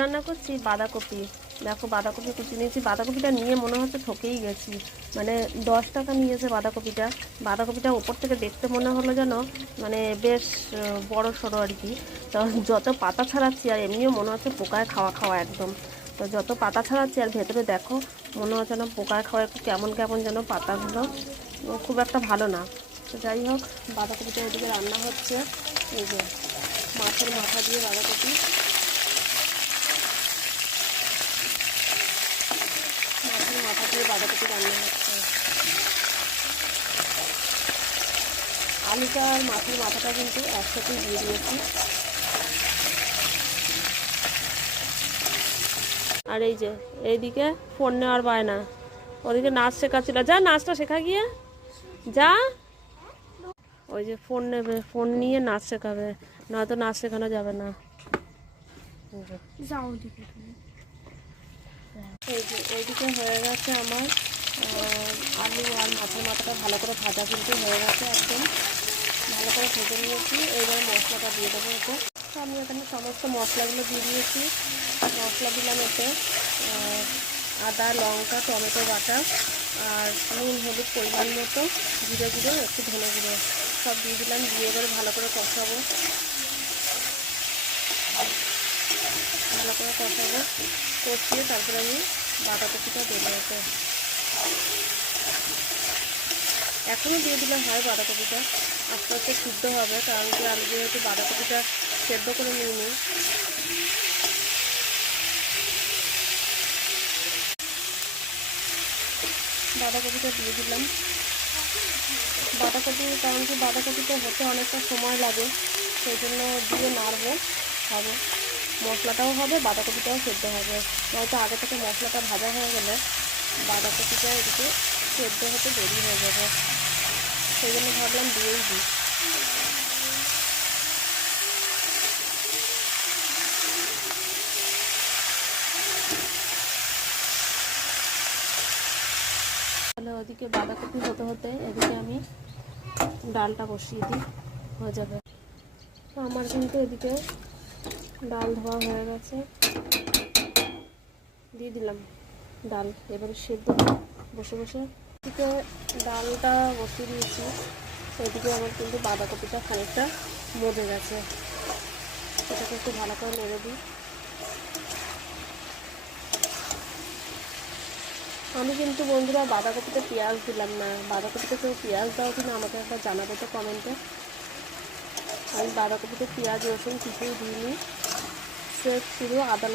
রান্না করছি বাঁধাকপি। দেখো বাঁধাকপি কুচি নিয়েছি। বাঁধাকপিটা নিয়ে মনে হচ্ছে ঠকেই গেছি। মানে দশ টাকা নিয়েছে বাঁধাকপিটা। বাঁধাকপিটা ওপর থেকে দেখতে মনে হলো যেন মানে বেশ বড় সড়ো আর কি। তো যত পাতা ছাড়াচ্ছি আর এমনিও মনে হচ্ছে পোকায় খাওয়া খাওয়া একদম। তো যত পাতা ছাড়াচ্ছি আর ভেতরে দেখো মনে হচ্ছে যেন পোকায় খাওয়া একটু কেমন কেমন যেন পাতাগুলো। খুব একটা ভালো না। তো যাই হোক, বাঁধাকপিটা এদিকে রান্না হচ্ছে। এই যে মাছের মাথা দিয়ে বাঁধাকপি মাছের মাথা দিয়ে বাঁধাকপি রান্না হচ্ছে। আলুটা আর মাছের মাথাটা কিন্তু একসাথেই দিয়ে দিয়েছি। আর এই যে, এইদিকে ফোন নেওয়ার বায়না। ওদিকে নাচ শেখাচ্ছিল। যা, নাচটা শেখা গিয়ে। যা। ওই যে ফোন নেবে, ফোন নিয়ে নাচ শেখাবে। নয়তো নাচ শেখানো যাবে না। যাও এই যে এইদিকে হয়ে গেছে আমার আলু আর মাছের মাথাটা ভালো করে ভাজা কিন্তু হয়ে গেছে একদম। ভালো করে ভেজে নিয়েছি এইবার মশলাটা দিয়ে দেবো এতে। আমি এখানে সমস্ত মশলাগুলো দিয়ে দিয়েছি। মশলা দিলাম এতে আদা, লঙ্কা, টমেটো বাটা আর নুন, হলুদ পরিমাণ মতো, জিরে গুঁড়ো, একটু ধনে গুঁড়ো। সব দিয়ে দিলাম, দিয়ে এবারে ভালো করে কষাবো। ভালো করে কষাবো। কষিয়ে তারপরে আমি বাঁধাকপিটা দেবো এতে এখনও দিয়ে দিলাম হয় বাঁধাকপিটা। আস্তে আস্তে সিদ্ধ হবে, কারণ কি আমি যেহেতু বাঁধাকপিটা সেদ্ধ করে নিইনি। বাঁধাকপিটা দিয়ে দিলাম। বাঁধাকপি, কারণ কি বাঁধাকপিটা হতে অনেকটা সময় লাগে, সেই জন্য দিয়ে নাড়বো, খাব। মশলাটাও হবে, বাঁধাকপিটাও সেদ্ধ হবে। নয়তো আগে থেকে মশলাটা ভাজা হয়ে গেলে বাঁধাকপিটা এদিকে সেদ্ধ হতে দেরি হয়ে যাবে। সেই জন্য ভাবলাম দিয়েই দিই। তাহলে ওদিকে বাঁধাকপি হতে হতে এদিকে আমি ডালটা বসিয়ে দিই। হয়ে যাবে। আমার কিন্তু এদিকে ডাল ধোয়া হয়ে গেছে। দিয়ে দিলাম ডাল, এবারে সেদ্ধ। বসে বসে এদিকে ডালটা বসিয়ে দিয়েছি। এদিকে আমার কিন্তু বাঁধাকপিটা খানিকটা মজে গেছে। এটাকে একটু ভালো করে নেড়ে দিই। আমি কিন্তু বন্ধুরা বাঁধাকপিতে পেঁয়াজ দিলাম না। বাঁধাকপিতে কেউ পেঁয়াজ দাও কিনা আমাকে একবার জানাবে তো কমেন্টে। আমি বাঁধাকপিতে পেঁয়াজ, রসুন কিছুই দিইনি। সে শুধু আদা লঙ্কা